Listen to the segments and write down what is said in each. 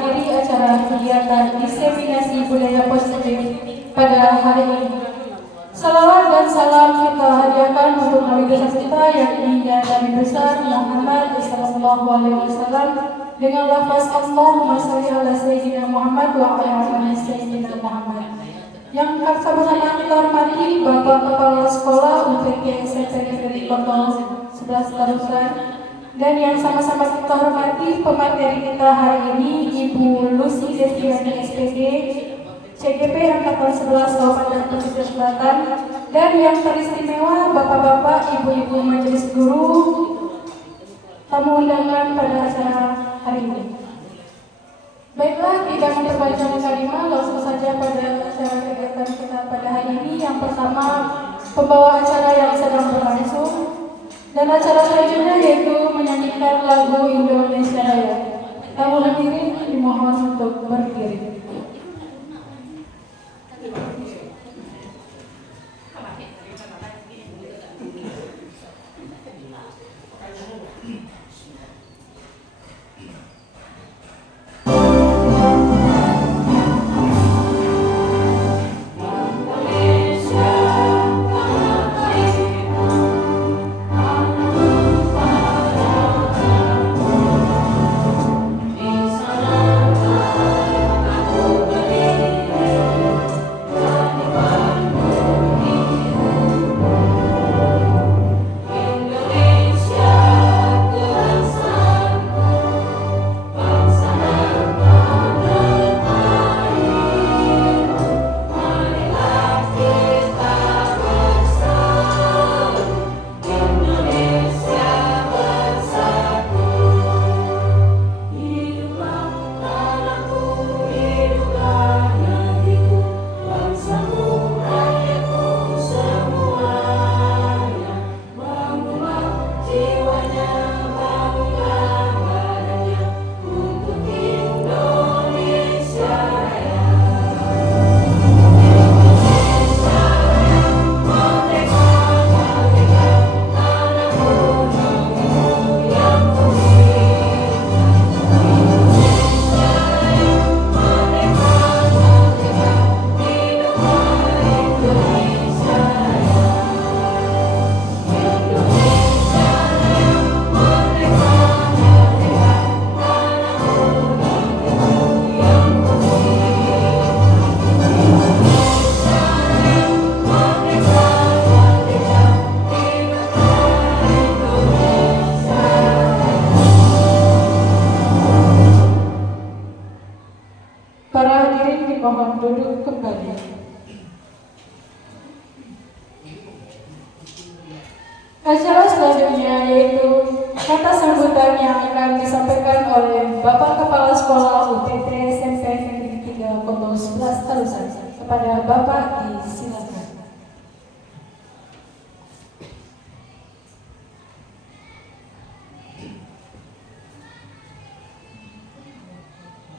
menghadiri acara kegiatan diseminasi budaya positif pada hari ini. Salawat dan salam kita hadiahkan untuk Nabi besar kita yang inginnya Nabi besar Muhammad sallallahu alaihi wasallam dengan lafaz Allahumma shalli ala sayyidina Muhammad wa ala ali sayyidina Muhammad. Yang sama-sama kita hormati Bapak Kepala Sekolah UPT SMP Negeri Koto 11 Tarusan, dan yang sama-sama kita hormati pemateri kita hari ini Ibu Lucy Destiani SPD CGP Angkatan 11 Kabupaten Pesisir Selatan, dan yang teristimewa Bapak-bapak, Ibu-ibu Majelis Guru, tamu undangan pada acara hari ini. Baiklah, tidak memperpanjang kalimat, langsung saja pada acara kegiatan kita pada hari ini. Yang pertama, pembawa acara yang sedang berlangsung, dan acara selanjutnya yaitu menyanyikan lagu Indonesia Raya. Tamu hadirin dimohon untuk berdiri. Mohon duduk kembali. Acara selanjutnya yaitu kata sambutan yang akan disampaikan oleh Bapak Kepala Sekolah UPT SMP Negeri 3 Koto 11 Tarusan. Kepada Bapak disilakan.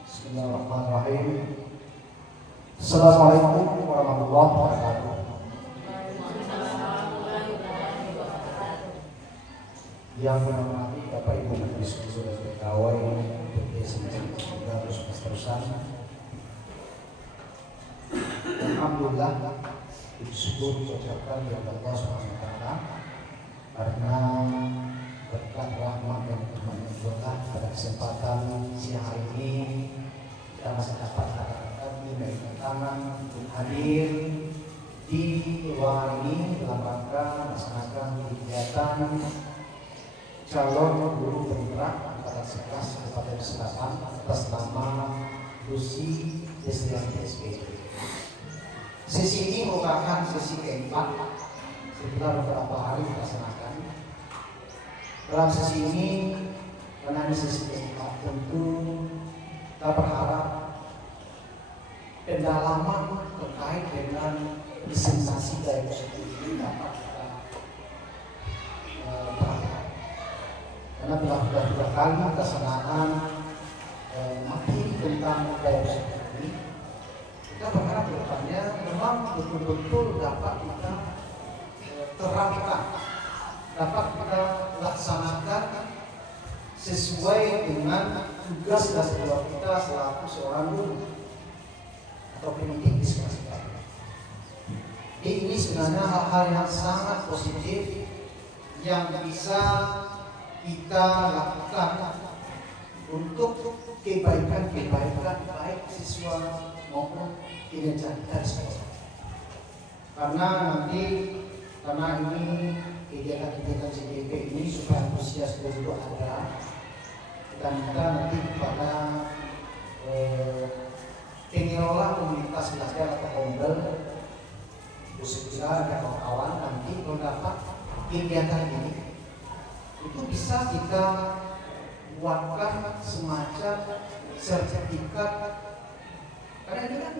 Bismillahirrahmanirrahim. Assalamualaikum warahmatullahi wabarakatuh. Yang menghormati Bapak Ibu Majelis Guru dan Pegawai terus terusan. Alhamdulillah, syukur ucapkan kepada Allah Subhanahu wa taala karena berkat rahmat dan berkah pada kesempatan siang hari ini kita masih dapat dari tangan untuk hadir di ruangan ini dalam rangka melaksanakan kegiatan calon guru penggerak angkatan 11 Kabupaten Selatan atas nama Lucy Destiani SPD. Sesi ini merupakan sesi keempat setelah beberapa hari dilaksanakan. Dalam sesi ini menangani sesi keempat, tentu kita berharap pendalaman terkait dengan presentasi dari positif ini dapat kita perhatikan. Karena sudah 3 kali pelaksanaan materi tentang budaya positif ini, kita berharap ke depannya memang betul-betul dapat kita terapkan, dapat kita laksanakan sesuai dengan tugas dan tanggung kita selaku seorang guru atau pendidik di sekolah sekolah. Ini sebenarnya hal-hal yang sangat positif yang bisa kita lakukan untuk kebaikan baik siswa maupun kinerja kita di sekolah. Karena ini kegiatan-kegiatan CGP ini supaya antusias itu ada, dan kita nanti kepada pengelola komunitas belajar atau kombel usaha dan kawan-kawan nanti mendapat kegiatan ini itu bisa kita buatkan semacam sertifikat, karena ini kan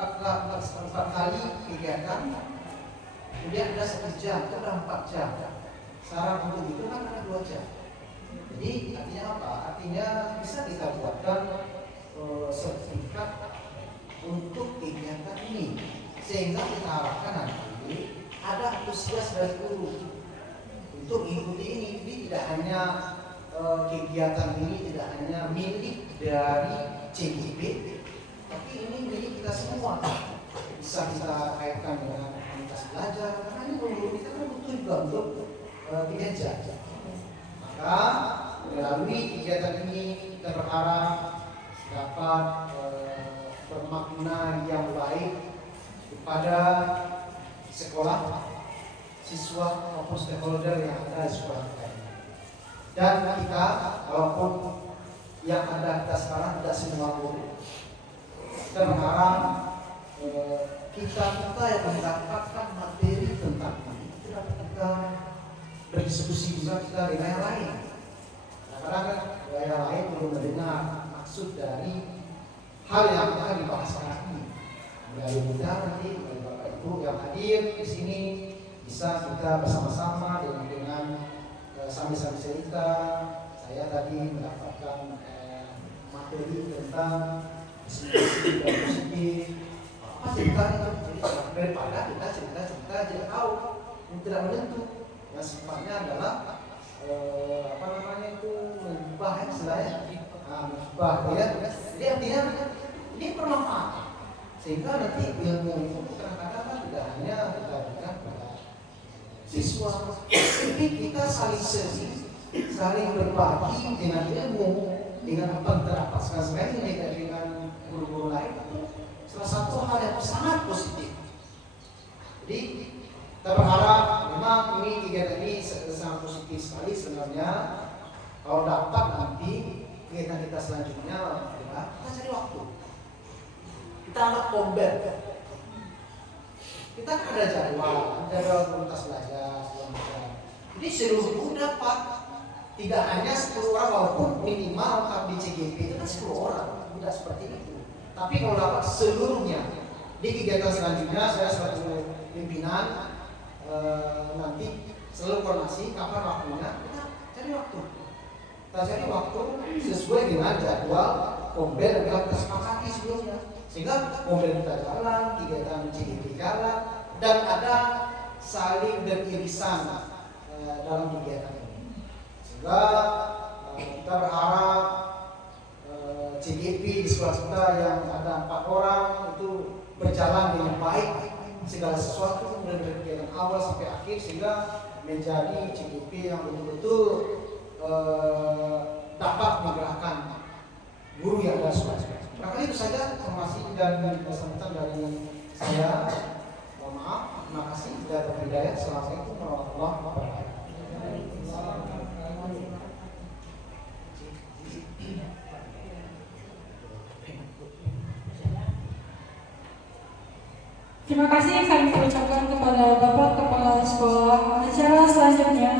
4 kali kegiatan, kemudian ada 1 jam, itu ada 4 jam. Saran untuk itu kan ada 2 jam. Jadi artinya apa? Artinya bisa kita buatkan sertifikat untuk kegiatan ini, sehingga kita harapkan nanti ada antusias dari guru untuk mengikuti ini. Jadi tidak hanya kegiatan ini tidak hanya milik dari CGP, tapi ini milik kita semua. Bisa kita kaitkan dengan komunitas belajar, karena ini guru kita kan butuh juga untuk kinerja. Maka melalui kegiatan ini kita berharap dapat bermakna yang baik kepada sekolah, siswa maupun stakeholder yang ada di sekolah kita. Dan kita, walaupun yang ada kita sekarang tidak semua guru, kita berharap kita yang mendapatkan materi tentang ini, itu dapat kita berdiskusi juga kita dengan yang lain. Kadang-kadang kan yang lain belum mendengar maksud dari hal yang akan dibahas ini. Dari kita nanti, dari Bapak Ibu yang hadir di sini, bisa kita bersama-sama dengan sambil-sambil cerita. Saya tadi mendapatkan materi tentang diskusi dan positif. Apa ceritanya? Jadi daripada kita cerita tidak tahu, tidak menentu. Yang sifatnya adalah mengubah ya istilahnya, mengubah ya. Jadi artinya ini bermanfaat, sehingga nanti ilmu itu kadang-kadang kan tidak hanya kita berikan pada siswa, tapi kita saling berbagi dengan ilmu, dengan apa yang terdapatkan sekali dengan guru-guru lain. Itu salah satu hal yang sangat positif. Jadi kita berharap memang ini kegiatan ini sangat positif sekali sebenarnya. Kalau dapat nanti kegiatan kita selanjutnya adalah kita cari waktu, kita anggap kombel. Kita kan ada jadwal komunitas belajar segala macam. Jadi seluruh guru dapat, tidak hanya 10 orang, walaupun minimal di CGP itu kan 10 orang, tidak seperti itu. Tapi kalau dapat seluruhnya di kegiatan selanjutnya, saya sebagai pimpinan nanti selalu koordinasi kapan waktunya, kita cari waktu. Kita cari waktu sesuai dengan jadwal kombel yang telah kita sepakati sebelumnya, sehingga kombel kita jalan, kegiatan CGP jalan, dan ada saling beririsan dalam kegiatan ini. Sehingga kita berharap CGP di sekolah kita yang ada 4 orang itu berjalan dengan baik, segala sesuatu dari kegiatan awal sampai akhir, sehingga menjadi CGP yang betul-betul dapat menggerakkan guru yang ada di sekolah. Barangkali itu saja informasi dan pesan-pesan dari saya. Mohon maaf, terima kasih sudah berhidayah. Assalamualaikum warahmatullahi wabarakatuh. Terima kasih kami ucapkan kepada Bapak Kepala Sekolah. Acara selanjutnya,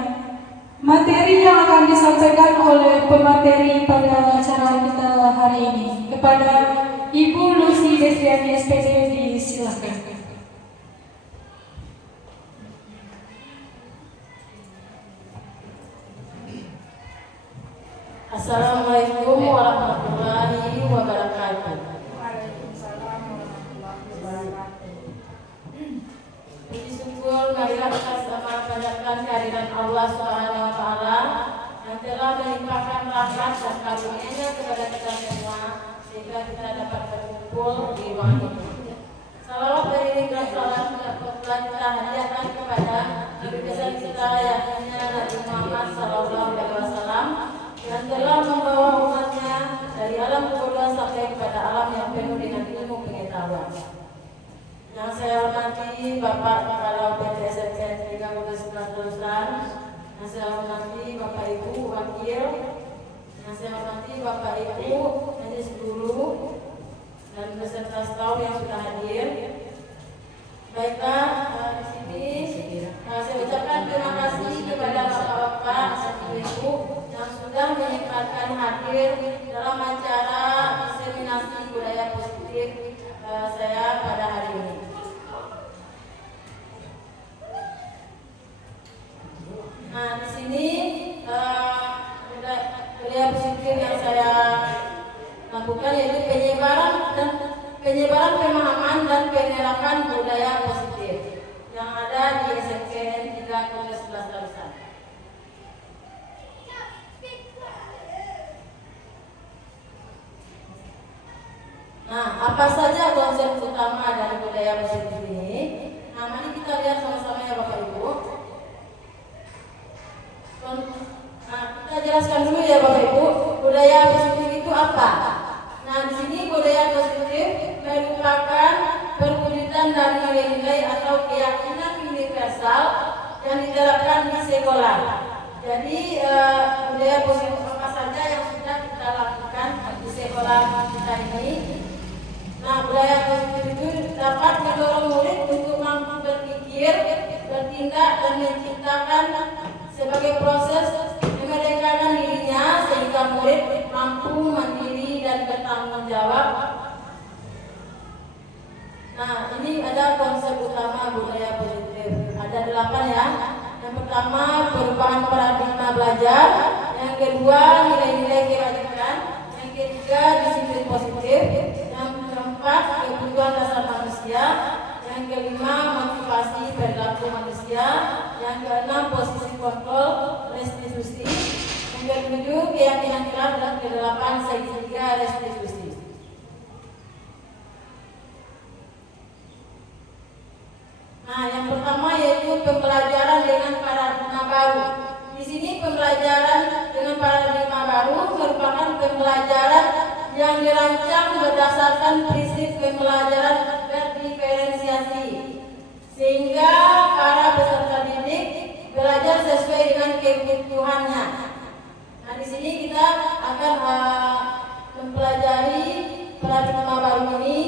materi yang akan disampaikan oleh pemateri pada acara kita hari ini kepada Ibu Lucy Desriani SPD, disilakan. Assalamualaikum warahmatullahi wabarakatuh. Waalaikumsalam warahmatullahi wabarakatuh. Puji syukur marilah kita sama panjatkan kehadiran Allah Subhanahu wa taala yang telah melimpahkan rahmat dan berkumpul di ruangan ini. Salawat dari dan salam telah kita hadiahkan kepada Nabi besar kita yang hanya Nabi Muhammad SAW yang telah membawa umatnya dari alam kebodohan sampai kepada alam yang penuh dengan ilmu pengetahuan. Yang saya hormati Bapak Kepala UPT SMK 311 Terusan, yang saya hormati Bapak Ibu Wakil, yang saya hormati Bapak Ibu Majelis Guru dan beserta staf yang sudah hadir. Baiklah, di sini saya ucapkan terima kasih kepada Bapak-bapak dan Ibu yang sudah menyempatkan hadir dalam acara diseminasi budaya positif saya pada hari ini. Nah, di sini budaya positif yang saya lakukan yaitu penyebaran pemahaman dan penerapan budaya positif yang ada di SMKN 311 Terusan. Nah, apa saja konsep utama dari budaya positif ini? Nah, mari kita lihat sama-sama ya Bapak Ibu. Nah, kita jelaskan dulu ya Bapak Ibu, budaya positif itu apa? Nah, di sini budaya positif merupakan perwujudan dari nilai-nilai atau keyakinan universal yang diterapkan di sekolah. Jadi budaya positif apa saja yang sudah kita lakukan di sekolah kita ini? Nah, budaya positif itu dapat mendorong murid untuk mampu berpikir, bertindak dan menciptakan sebagai proses memerdekakan dirinya sehingga murid mampu mandiri dan bertanggung jawab. Nah, ini ada konsep utama budaya positif. Ada 8 ya. Yang pertama, perubahan paradigma belajar. Yang kedua, nilai-nilai kebajikan. Yang ketiga, disiplin positif. Yang keempat, kebutuhan dasar manusia. Yang kelima, motivasi perilaku manusia. Yang keenam, posisi kontrol restitusi. Yang ketujuh, keyakinan khilaf. Dan kedelapan, segitiga restitusi. Nah, yang pertama yaitu pembelajaran dengan paradigma baru. Di sini pembelajaran dengan paradigma baru merupakan pembelajaran yang dirancang berdasarkan prinsip pembelajaran berdiferensiasi, sehingga para peserta didik belajar sesuai dengan kebutuhannya. Nah, di sini kita akan mempelajari paradigma baru ini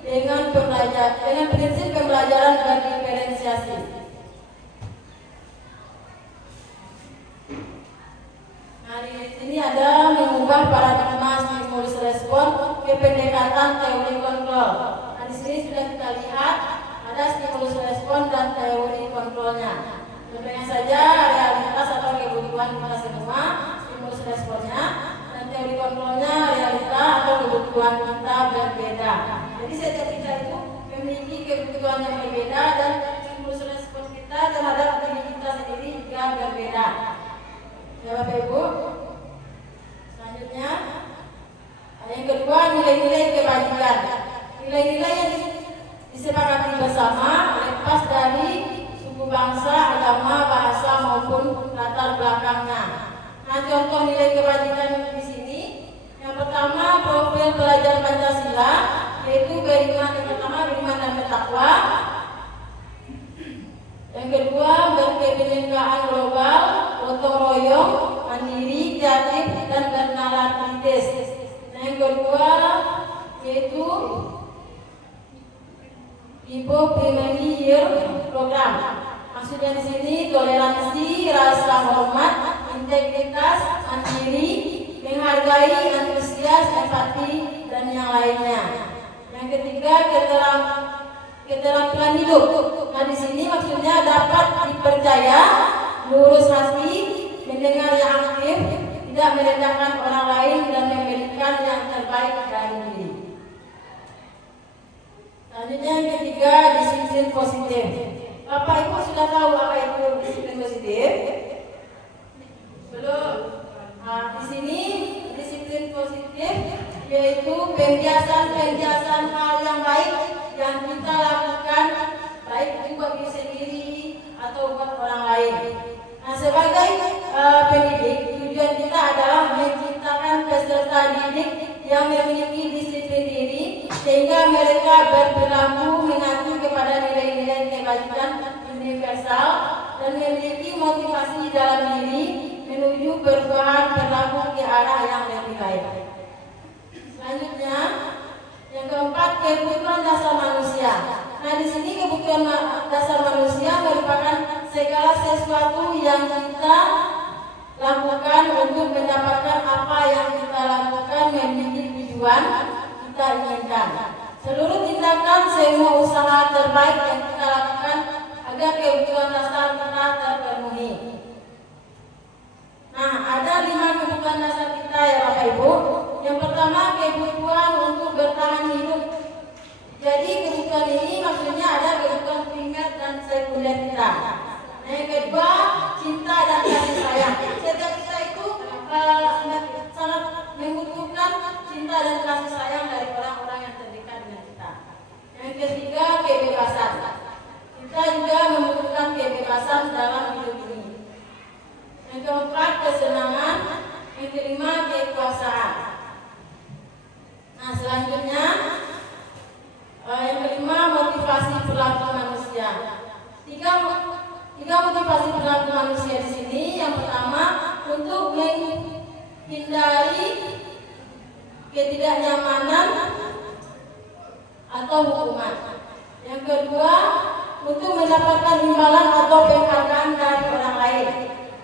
dengan prinsip pembelajaran berdiferensiasi. Nah, di sini ada mengubah paradigma stimulus respon ke pendekatan teori kontrol. Nah, di sini sudah kita lihat ada stimulus respon dan teori kontrolnya. Contohnya saja realitas atau kebutuhan kita semua, stimulus responnya, dan teori kontrolnya realita atau kebutuhan kita berbeda. Jadi setiap kita itu memiliki kebutuhan yang berbeda dan stimulus respon kita terhadap diri kita sendiri juga berbeda. Ya Bapak Ibu. Selanjutnya, yang kedua, nilai-nilai kebajikan. Nilai-nilai yang disepakati bersama lepas dari suku bangsa, agama, bahasa maupun latar belakangnya. Nah, contoh nilai kebajikan di sini, yang pertama profil pelajar Pancasila, yaitu beriman dan bertakwa. Yang kedua, berkebinekaan global, gotong royong, mandiri, kreatif, dan bernalar kritis. Yang kedua yaitu Ibu Primary Year Program. Maksudnya di sini toleransi, rasa hormat, integritas, mandiri, menghargai, antusias, empati, dan yang lainnya. Yang ketiga, keterampilan hidup. Nah, di sini maksudnya dapat dipercaya, lurus hati, mendengar yang aktif, tidak merendahkan orang lain, dan memberikan yang terbaik dari diri. Selanjutnya yang ketiga, disiplin positif. Bapak Ibu sudah tahu apa itu disiplin positif? Belum. Nah, di sini disiplin positif yaitu pembiasan hal yang baik yang kita lakukan, baik itu buat diri sendiri atau buat orang lain. Nah, sebagai pendidik, tujuan kita adalah menciptakan peserta didik yang memiliki disiplin diri sehingga mereka berperilaku mengacu kepada nilai-nilai kebajikan universal dan memiliki motivasi dalam diri menuju perubahan perilaku ke arah yang lebih baik. Selanjutnya, yang keempat, kebutuhan dasar manusia. Nah, di sini kebutuhan dasar manusia merupakan segala sesuatu yang kita lakukan untuk mendapatkan apa yang kita lakukan memiliki tujuan kita inginkan. Seluruh tindakan, semua usaha terbaik yang kita lakukan agar kebutuhan dasar kita terpenuhi. Nah, ada 5 kebutuhan dasar kita ya Bapak Ibu. Yang pertama, kebutuhan untuk bertahan hidup. Jadi kebutuhan ini maksudnya ada kebutuhan primer dan sekunder kita. Nah, yang kedua, cinta dan kasih sayang. Setiap kita itu sangat membutuhkan cinta dan kasih sayang dari orang-orang yang terdekat dengan kita. Yang ketiga, kebebasan. Kita juga membutuhkan kebebasan dalam hidup ini. Yang keempat, kesenangan. Yang kelima, kekuasaan. Nah, selanjutnya yang kelima, motivasi perilaku manusia. Tiga motivasi perilaku manusia di sini. Yang pertama, untuk menghindari ketidaknyamanan atau hukuman. Yang kedua, untuk mendapatkan imbalan atau penghargaan dari orang lain.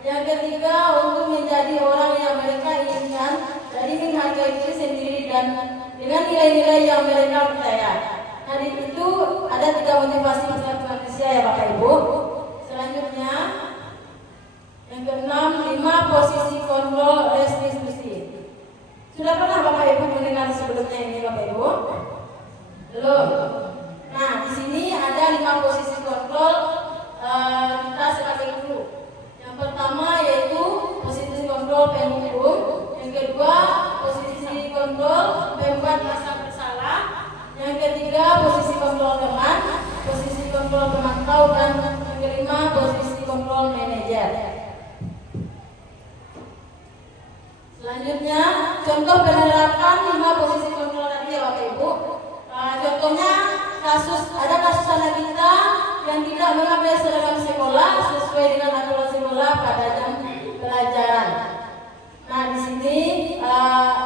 Yang ketiga, untuk menjadi orang yang mereka inginkan, jadi menghargai diri sendiri dan dengan nilai-nilai yang mereka percaya. Nah, itu ada 3 motivasi perilaku manusia ya Bapak Ibu. Selanjutnya, yang keenam, 5 posisi kontrol restitusi. Sudah pernah Bapak Ibu mendengar sebelumnya ini Bapak Ibu? Belum. Nah, di sini ada 5 posisi kontrol kita sebagai guru. Yang pertama yaitu posisi kontrol penghukum. Yang kedua, posisi kontrol pembuat rasa bersalah. Yang ketiga, posisi kontrol teman, posisi kontrol pemantau, dan yang kelima, posisi kontrol manajer. Selanjutnya, contoh penerapan 5 posisi kontrol tadi ya Bapak Ibu. Contohnya ada kasus anak kita yang tidak mengambil seragam sekolah sesuai dengan aturan sekolah pada jam pelajaran. Nah, di sini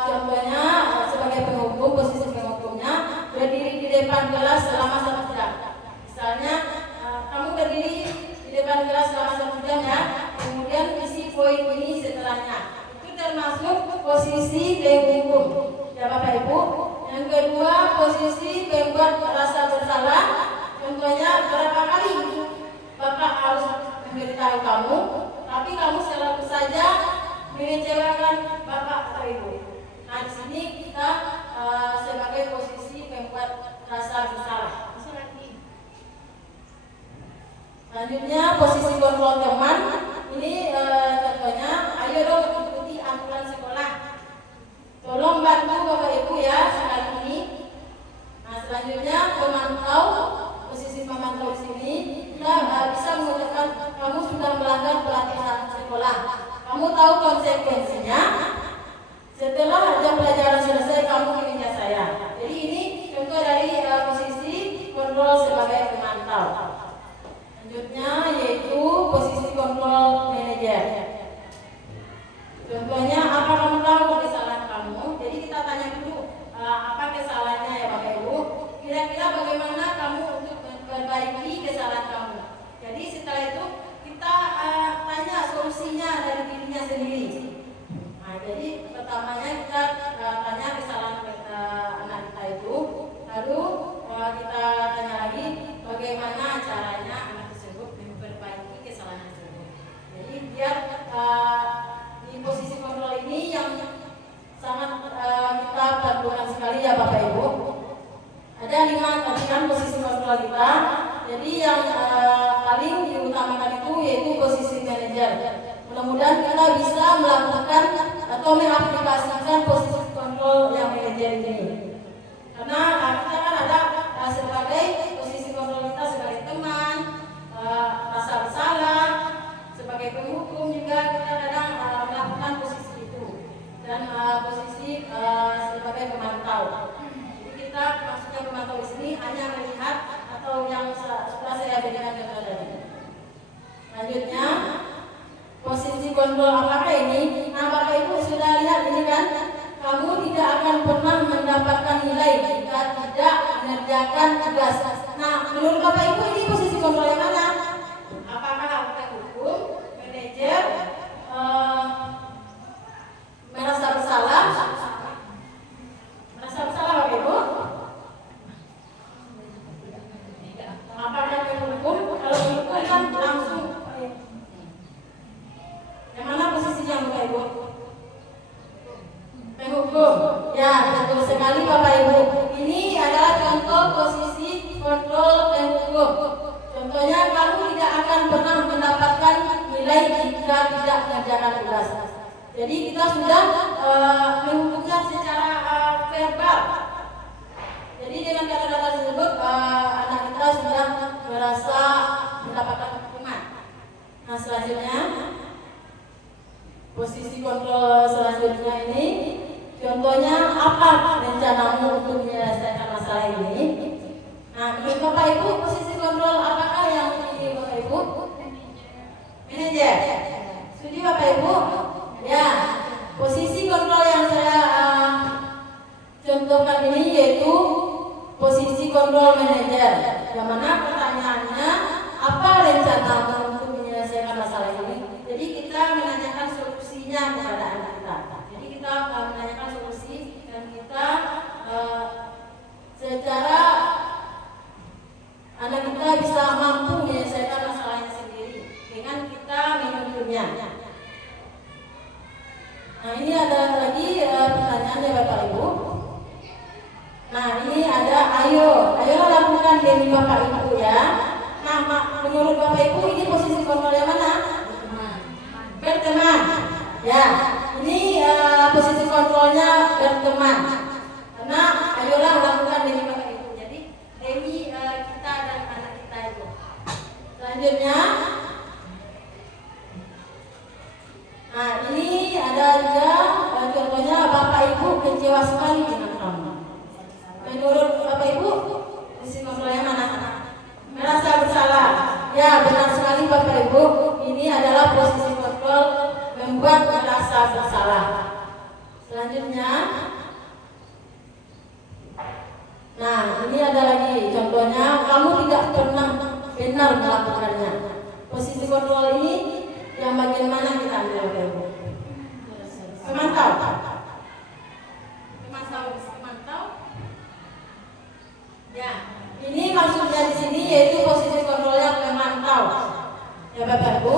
contohnya sebagai penghukum, posisi penghukumnya berdiri di depan kelas selama 1 jam. Misalnya kamu berdiri di depan kelas selama 1 jam ya, kemudian isi poin ini setelahnya. Itu termasuk posisi penghukum ya Bapak Ibu. Yang kedua, posisi pembuat rasa bersalah. Contohnya, berapa kali Bapak harus memberitahu kamu, tapi kamu selalu saja mengecewakan Bapak atau Ibu. Nah, di sini kita sebagai posisi pembuat rasa bersalah. Selanjutnya, posisi kontrol teman. Ini contohnya, ayo dong ikuti aturan sekolah. Tolong bantu Bapak Ibu ya sekali ini. Nah, selanjutnya pemantau. Posisi pemantau di sini kita bisa mengucapkan kamu sudah melanggar pelatihan sekolah. Kamu tahu konsekuensinya. Setelah jam pelajaran selesai kamu kirim saya. Jadi ini contoh dari posisi kontrol sebagai pemantau. Selanjutnya yaitu posisi kontrol manajer. Contohnya, apa kamu tahu kesalahan kamu? Jadi kita tanya dulu apa kesalahannya ya Bapak Ibu. Kira-kira bagaimana kamu untuk memperbaiki kesalahan kamu. Jadi setelah itu kita tanya solusinya dari dirinya sendiri. Nah, jadi pertamanya kita tanya kesalahan anak kita itu. Lalu kita tanya lagi bagaimana caranya anak tersebut memperbaiki kesalahan tersebut. Jadi biar di posisi kontrol ini yang sangat kita perlukan sekali ya Bapak Ibu. Ada 5 kan posisi kontrol kita. Jadi yang paling diutamakan itu yaitu posisi manajer. Mudah-mudahan kita bisa melakukan atau mengaplikasikan posisi kontrol yang manajer pemantau. Jadi kita maksudnya pemantau di sini hanya melihat atau yang sudah saya berikan contoh tadi. Selanjutnya, posisi kontrol apakah ini? Nah, Bapak Ibu sudah lihat ini kan? Kamu tidak akan pernah mendapatkan nilai jika tidak mengerjakan tugas. Nah, menurut Bapak Ibu ini posisi kontrol yang mana? Apakah arsitek hukum, manajer, merasa bersalah? Merasa bersalah Bapak Ibu? Apakah hukum? Kalau hukum kan langsung. Yang mana posisinya Bapak Ibu? Penghukum. Ya, betul sekali Bapak Ibu. Ini adalah contoh posisi kontrol penghukum. Contohnya, kamu tidak akan pernah mendapatkan nilai jika tidak mengerjakan tugas. Jadi kita sudah menghukumnya secara verbal. Jadi dengan kata-kata tersebut anak kita sudah merasa mendapatkan hukuman. Nah, selanjutnya posisi kontrol selanjutnya ini, contohnya apa rencanamu untuk menyelesaikan masalah ini? Nah, menurut Bapak Ibu posisi kontrol apakah yang ini Bapak Ibu? Manajer. Setuju Bapak Ibu? Ya, posisi kontrol yang saya contohkan ini yaitu posisi kontrol manajer. Yang mana pertanyaannya, apa rencanamu untuk menyelesaikan masalah ini? Jadi kita menanyakan solusinya kepada anak kita. Jadi kita menanyakan solusi dan kita secara anak kita bisa mampu menyelesaikan masalahnya sendiri dengan kita menuntunnya. Nah, ini ada lagi pertanyaannya Bapak Ibu. Nah, ini ada ayo lakukan demi Bapak Ibu ya. Nah, menurut Bapak Ibu ini posisi kontrol yang mana? Berteman. Ya, ini posisi kontrolnya berteman. Karena ayolah lakukan demi Bapak Ibu. Jadi demi kita dan anak kita itu. Selanjutnya, nah ini ada juga contohnya Bapak Ibu kecewa sekali dengan kamu. Menurut Bapak Ibu posisi kontrol yang mana? Merasa bersalah. Ya, benar sekali Bapak Ibu. Ini adalah posisi kontrol membuat merasa bersalah. Selanjutnya, nah ini ada lagi contohnya, kamu tidak pernah benar melakukannya. Posisi kontrol ini yang bagian mana kita ambil Bapak Ibu? Pemantau. Ya, ini maksudnya di sini yaitu posisi kontrolnya pemantau. Ya Bapak Ibu.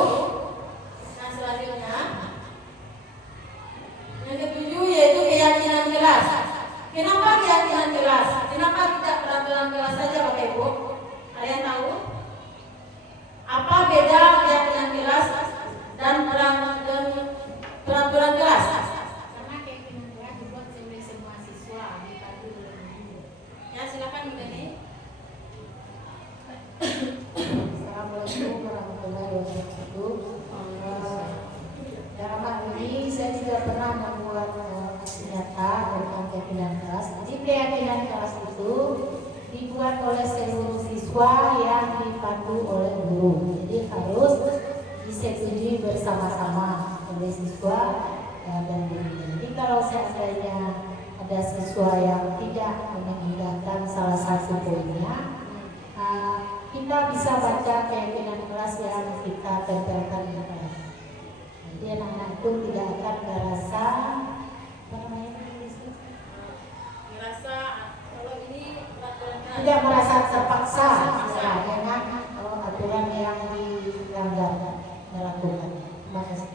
Nah, selanjutnya yang ketujuh yaitu keyakinan kelas. Kenapa keyakinan kelas? Kenapa tidak peraturan kelas saja Bapak Ibu? Ada yang tahu? Apa beda keyakinan kelas dan peraturan kelas? Karena keyakinan kelas dibuat oleh semua siswa dipandu oleh guru. Ya, silakan Bu Deni. Assalamualaikum warahmatullahi wabarakatuh. Dalam hal ini saya tidak pernah membuat aksi nyata tentang keyakinan kelas. Jadi keyakinan kelas itu dibuat oleh seluruh siswa yang dipandu oleh guru. Jadi harus disetujui bersama-sama oleh siswa dan guru. Jadi kalau seandainya ada siswa yang tidak mengindahkan salah satu poinnya, kita bisa baca keyakinan kelas yang kita tempelkan di kelas. Jadi anak-anak itu tidak akan merasa Kalau ini peraturan kelas. tidak merasa terpaksa dengan aturan yang dilanggar melakukan. Terima kasih.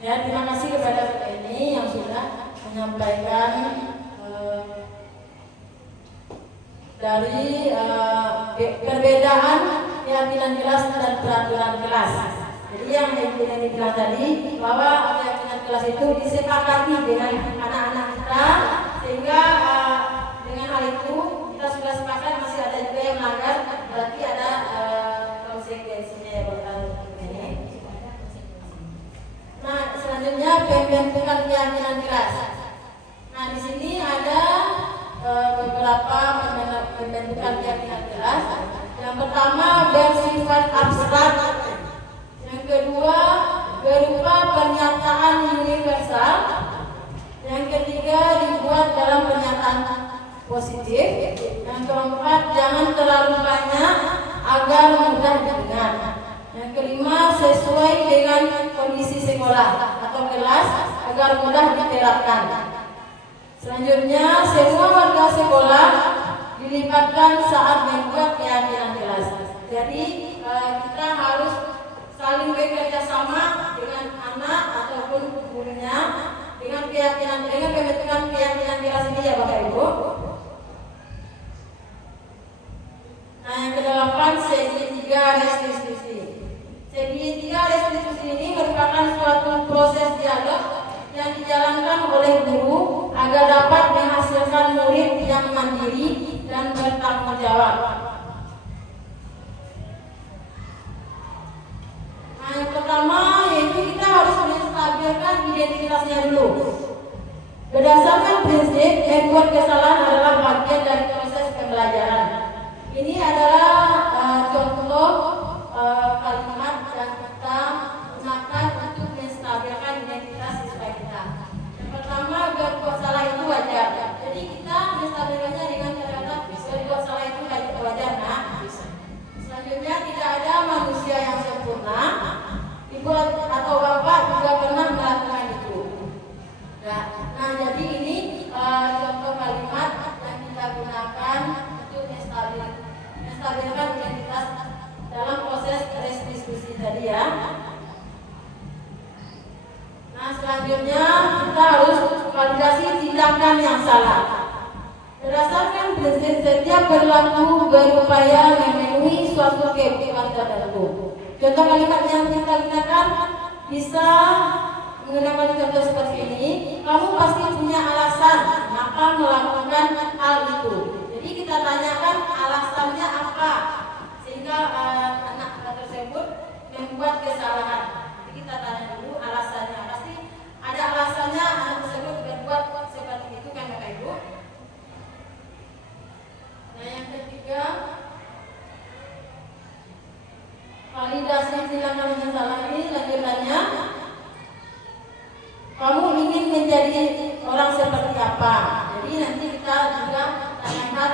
Ya, terima kasih kepada Bapak ini yang sudah menyampaikan dari perbedaan keyakinan kelas dan peraturan kelas. Jadi yang dibilang tadi bahwa keyakinan kelas itu disepakati dengan anak-anak kita, sehingga dengan hal itu kita sudah sepakat masih ada juga yang melanggar, berarti ada konsekuensinya ya Bapak ini. Nah, selanjutnya pembentukan keyakinan kelas. beberapa menentukan keyakinan jelas. Yang pertama bersifat abstrak. Yang kedua berupa pernyataan universal. Yang ketiga dibuat dalam pernyataan positif. Yang keempat jangan terlalu banyak agar mudah didengar. Yang kelima sesuai dengan kondisi sekolah atau kelas agar mudah diterapkan. Selanjutnya semua warga sekolah dilibatkan saat membuat keyakinan jelas. Jadi kita harus saling bekerja sama dengan anak ataupun gurunya dengan pembentukan keyakinan jelas ini ya Bapak Ibu. Nah yang kedelapan segitiga restitusi. Segitiga restitusi ini merupakan suatu proses dialog yang dijalankan oleh guru agar dapat menghasilkan murid yang mandiri dan bertanggung jawab. Nah, yang pertama yaitu kita harus menstabilkan identitasnya dulu. Berdasarkan prinsip, membuat kesalahan adalah bagian dari proses pembelajaran. Ini adalah contoh kalimat yang kita gunakan untuk menstabilkan identitas siswa kita. Yang pertama, berbuat salah itu wajar. Jadi kita menstabilkannya dengan kata berbuat salah itu wajar. Nah, selanjutnya tidak ada manusia yang sempurna. Ibu atau bapak juga pernah melakukan itu. Nah, jadi ini contoh kalimat yang kita gunakan untuk menstabilkan identitas dalam proses restitusi tadi ya. Nah selanjutnya kita harus validasi tindakan yang salah. Berdasarkan prinsip setiap perilaku berupaya memenuhi suatu kebutuhan tertentu. Contoh kalimat yang kita gunakan bisa menggunakan contoh seperti ini. Kamu pasti punya alasan maka melakukan hal itu. Jadi kita tanyakan alasannya apa sehingga anak tersebut membuat kesalahan. Jadi kita tanya dulu alasannya. Pasti ada alasannya anak tersebut berbuat seperti itu kan Bapak Ibu. Nah yang ketiga validasi tindakan yang salah ini lanjutannya. Kamu ingin menjadi orang seperti apa? Jadi nanti kita juga tanyakan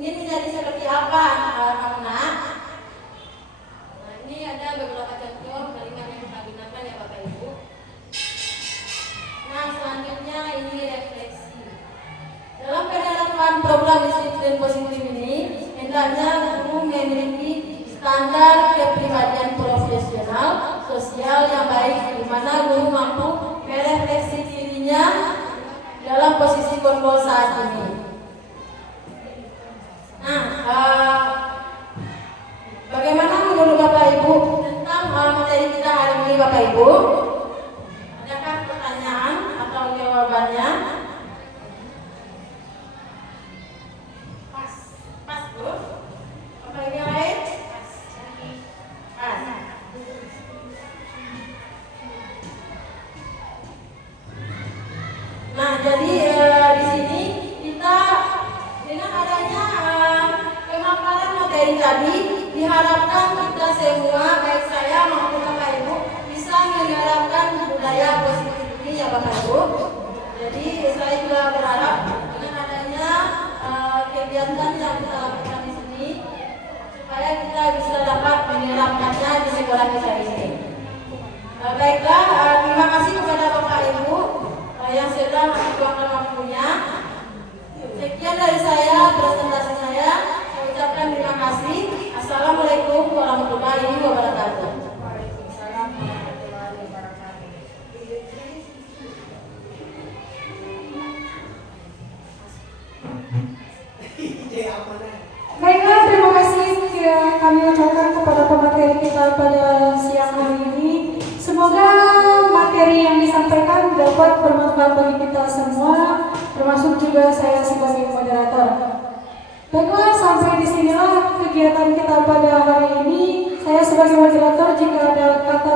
ingin menjadi seperti apa kamu nak? Nah ini ada beberapa contoh kalimat yang kita gunakan ya Bapak Ibu. Nah selanjutnya ini refleksi. Dalam penerapan program disiplin positif ini, hendaknya guru memiliki standar kepribadian profesional sosial yang baik, di mana guru mampu merefleksi dirinya dalam posisi kontrol saat ini. Nah, bagaimana menurut Bapak Ibu tentang materi kita hari ini Bapak Ibu? Adakah pertanyaan atau jawabannya? Pas Bu? Bapak Ibu yang lain? Pas. Nah, jadi di sini kita dengan adanya pemaparan materi tadi diharapkan kita semua baik saya maupun Bapak Ibu bisa menerapkan budaya positif ini ya Bapak Ibu. Jadi saya juga berharap dengan adanya kegiatan yang kita lakukan di sini supaya kita bisa dapat menerapkannya di sekolah kita ini. Baiklah, terima kasih kepada Bapak Ibu yang sudah meluangkan waktunya. Sekian dari saya, presentasi saya. Saya ucapkan terima kasih. Assalamualaikum warahmatullahi wabarakatuh. Waalaikumsalam warahmatullahi wabarakatuh. Baiklah, terima kasih yang kami ucapkan kepada pemateri kita pada siang hari ini. Semoga materi yang disampaikan dapat bermanfaat bagi kita semua, termasuk juga saya sebagai moderator. Baiklah, sampai di sinilah kegiatan kita pada hari ini. Saya sebagai moderator, jika ada kata